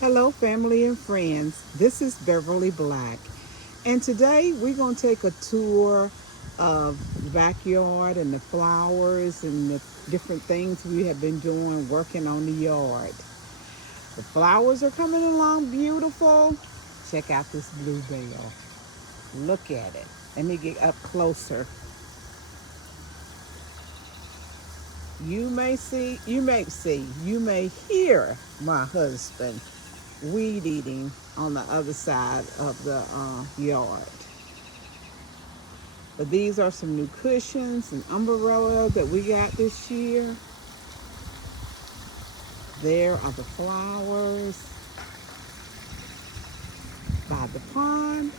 Hello, family and friends. This is Beverly Black, and today we're going to take a tour of the backyard and the flowers and the different things we have been doing working on the yard. The flowers are coming along beautiful. Check out this bluebell. Look at it. Let me get up closer. You may hear my husband weed eating on the other side of the yard. But these are some new cushions and umbrella that we got this year. There are the flowers by the pond.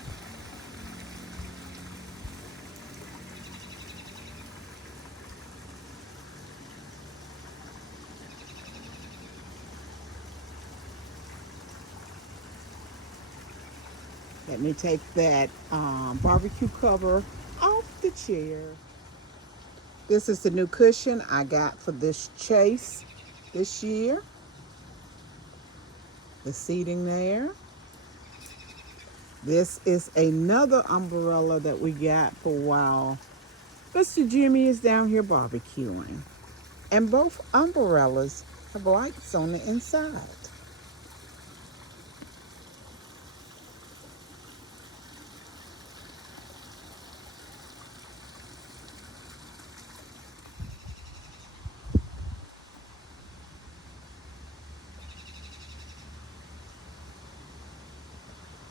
Let me take that barbecue cover off the chair. This is the new cushion I got for this chase this year. The seating there. This is another umbrella that we got for a while. Mr. Jimmy is down here barbecuing. And both umbrellas have lights on the inside.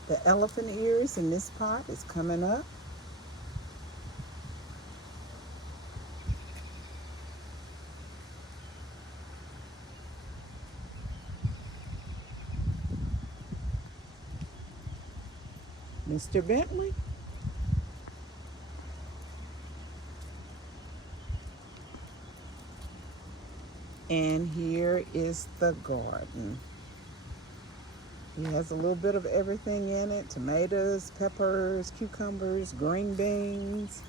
The elephant ears in this pot is coming up. Mr. Bentley. And here is the garden. It has a little bit of everything in it: tomatoes, peppers, cucumbers, green beans.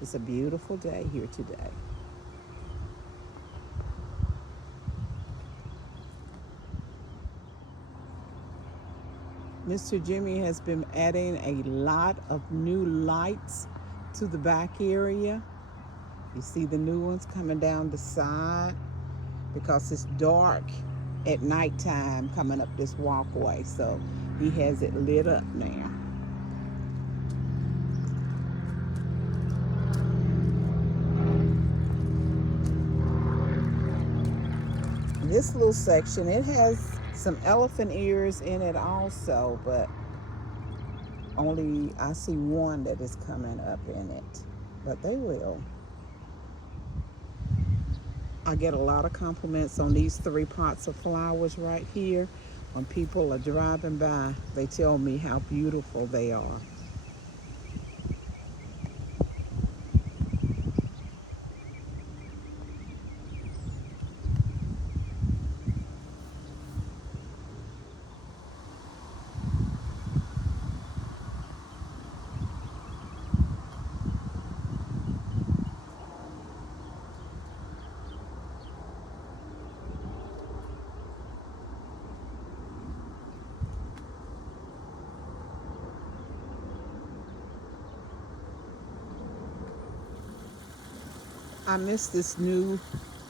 It's a beautiful day here today. Mr. Jimmy has been adding a lot of new lights to the back area. You see the new ones coming down the side because it's dark at nighttime coming up this walkway. So he has it lit up now. This little section, it has some elephant ears in it also, but only I see one that is coming up in it. But they will. I get a lot of compliments on these 3 pots of flowers right here. When people are driving by, they tell me how beautiful they are. I miss this new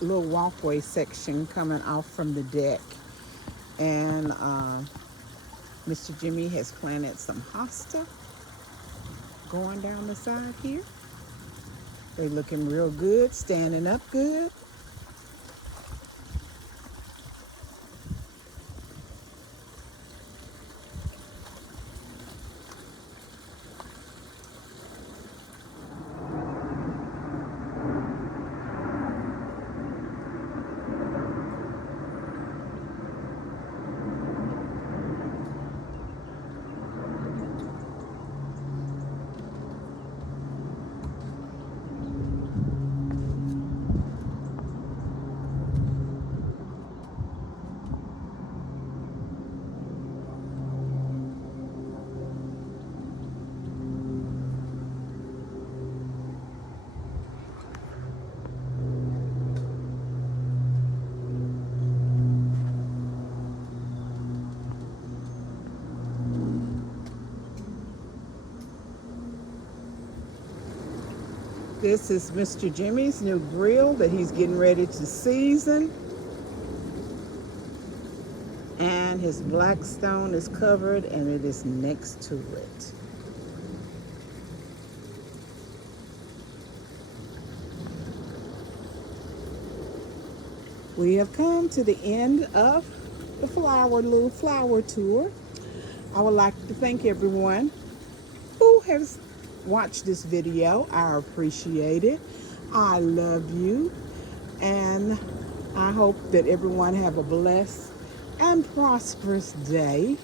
little walkway section coming off from the deck. And Mr. Jimmy has planted some hosta going down the side here. They looking real good, standing up good. This is Mr. Jimmy's new grill that he's getting ready to season. And his black stone is covered and it is next to it. We have come to the end of the little flower tour. I would like to thank everyone who has watched this video. I appreciate it. I love you. And I hope that everyone have a blessed and prosperous day.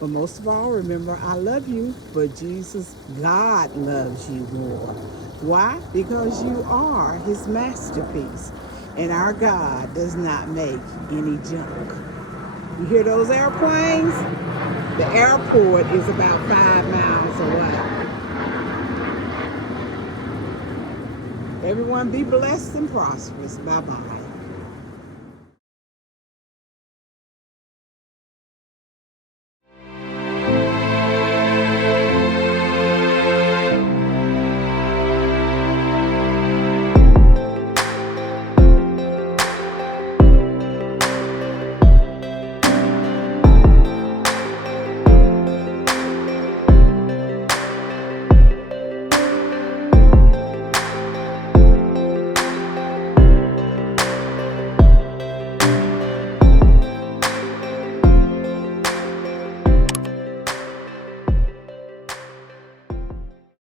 But most of all, remember, I love you, but Jesus, God loves you more. Why? Because you are his masterpiece. And our God does not make any junk. You hear those airplanes? The airport is about 5 miles away. Everyone be blessed and prosperous. Bye-bye.